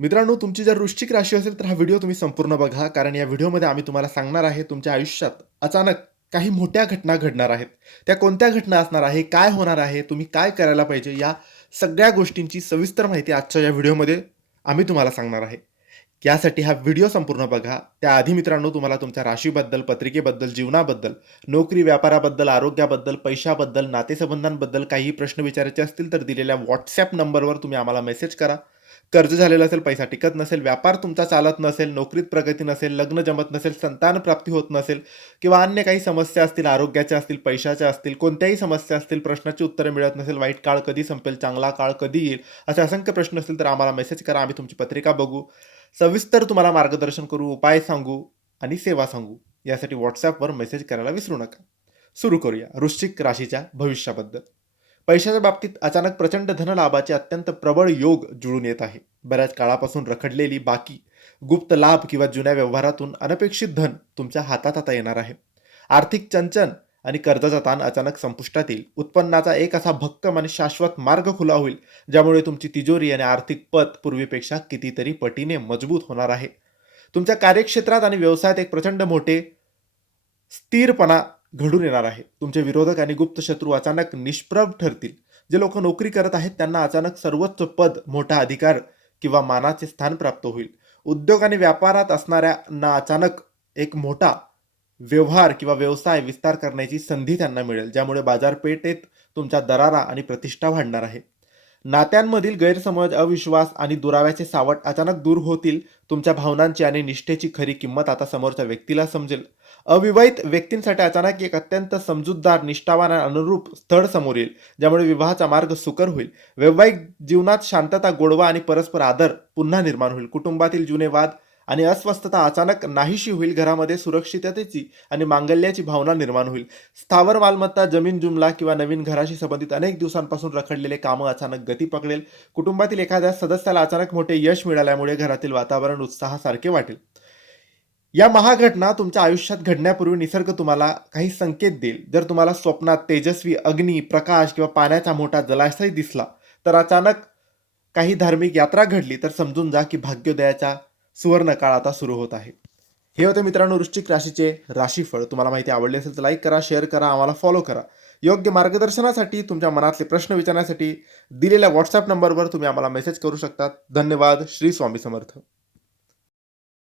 मित्रांनो, तुमची जर वृश्चिक राशी असेल तर हा व्हिडिओ तुम्ही संपूर्ण बघा. कारण या व्हिडिओमध्ये आम्ही तुम्हाला सांगणार आहे तुमच्या आयुष्यात अचानक काही मोठ्या घटना घडणार आहेत. त्या कोणत्या घटना असणार आहे, काय होणार आहे, तुम्ही काय करायला पाहिजे, या सगळ्या गोष्टींची सविस्तर माहिती आजच्या या व्हिडिओमध्ये आम्ही तुम्हाला सांगणार आहे. यासाठी हा व्हिडिओ संपूर्ण बघा. त्याआधी मित्रांनो, तुम्हाला तुमच्या राशीबद्दल, पत्रिकेबद्दल, जीवनाबद्दल, नोकरी, व्यापाराबद्दल, आरोग्याबद्दल, पैशाबद्दल, नातेसंबंधांबद्दल काही प्रश्न विचारायचे असतील तर दिलेल्या WhatsApp नंबरवर तुम्ही आम्हाला मेसेज करा. कर्ज झालेलं असेल, पैसा टिकत नसेल, व्यापार तुमचा चालत नसेल, नोकरीत प्रगती नसेल, लग्न जमत नसेल, संतान प्राप्ती होत नसेल किंवा अन्य काही समस्या असतील, आरोग्याच्या असतील, पैशाच्या असतील, कोणत्याही समस्या असतील, प्रश्नाची उत्तरं मिळत नसेल, वाईट काळ कधी संपेल, चांगला काळ कधी येईल, असे असंख्य प्रश्न असतील तर आम्हाला मेसेज करा. आम्ही तुमची पत्रिका बघू, सविस्तर तुम्हाला मार्गदर्शन करू, उपाय सांगू आणि सेवा सांगू. यासाठी WhatsAppवर मेसेज करायला विसरू नका. सुरू करूया वृश्चिक राशीच्या भविष्याबद्दल. पैशाच्या बाबतीत अचानक प्रचंड धनलाभाचे अत्यंत प्रबळ योग जुळून येत आहे. बऱ्याच काळापासून रखडलेली बाकी, गुप्त लाभ किंवा जुन्या व्यवहारातून अनपेक्षित धन तुमच्या हातात आता येणार आहे. आर्थिक चंचन आणि कर्जाचा ताण अचानक संपुष्टात येईल. उत्पन्नाचा एक असा भक्कम आणि शाश्वत मार्ग खुला होईल, ज्यामुळे तुमची तिजोरी आणि आर्थिक पत पूर्वीपेक्षा कितीतरी पटीने मजबूत होणार आहे. तुमच्या कार्यक्षेत्रात आणि व्यवसायात एक प्रचंड मोठे स्थिरपणा घडून येणार आहे. तुमचे विरोधक आणि गुप्त शत्रू अचानक निष्प्रभ ठरतील. जे लोक नोकरी करत आहेत त्यांना अचानक सर्वोच्च पद, मोठा अधिकार किंवा मानाचे स्थान प्राप्त होईल. उद्योग आणि व्यापारात असणाऱ्यांना अचानक एक मोठा व्यवहार किंवा व्यवसाय विस्तार करण्याची संधी त्यांना मिळेल, ज्यामुळे बाजारपेठेत तुमचा दरारा आणि प्रतिष्ठा वाढणार आहे. नात्यांमधील गैरसमज, अविश्वास आणि दुराव्याचे सावट अचानक दूर होतील. तुमच्या भावनांची आणि निष्ठेची खरी किंमत आता समोरच्या व्यक्तीला समजेल. अविवाहित व्यक्तींसाठी अचानक एक अत्यंत समजूतदार, निष्ठावान आणि अनुरूप स्थळ समोर येईल, ज्यामुळे विवाहाचा मार्ग सुकर होईल. वैवाहिक जीवनात शांतता, गोडवा आणि परस्पर आदर पुन्हा निर्माण होईल. कुटुंबातील जुने वाद आणि अस्वस्थता अचानक नाहीशी होईल. घरामध्ये सुरक्षिततेची आणि मांगल्याची भावना निर्माण होईल. स्थावर मालमत्ता, जमीन जुमला किंवा नवीन घराशी संबंधित अनेक दिवसांपासून रखडलेले कामं अचानक गती पकडेल. कुटुंबातील एखाद्या सदस्याला अचानक मोठे यश मिळाल्यामुळे घरातील वातावरण उत्साहासारखे वाटेल. या महाघटना तुमच्या आयुष्यात घडण्यापूर्वी निसर्ग तुम्हाला काही संकेत देईल. जर तुम्हाला स्वप्नात तेजस्वी अग्नी, प्रकाश किंवा पाण्याचा मोठा जलाशय दिसला, तर अचानक काही धार्मिक यात्रा घडली, तर समजून जा की भाग्योदयाचा सुवर्ण काळ आता सुरू होत आहे. हे होते मित्रांनो वृश्चिक राशीचे राशीफळ. तुम्हाला माहिती आवडली असेल तर लाईक करा, शेअर करा, आम्हाला फॉलो करा. योग्य मार्गदर्शनासाठी, तुमच्या मनातले प्रश्न विचारण्यासाठी दिलेल्या WhatsApp नंबरवर तुम्ही आम्हाला मेसेज करू शकता. धन्यवाद. श्री स्वामी समर्थ.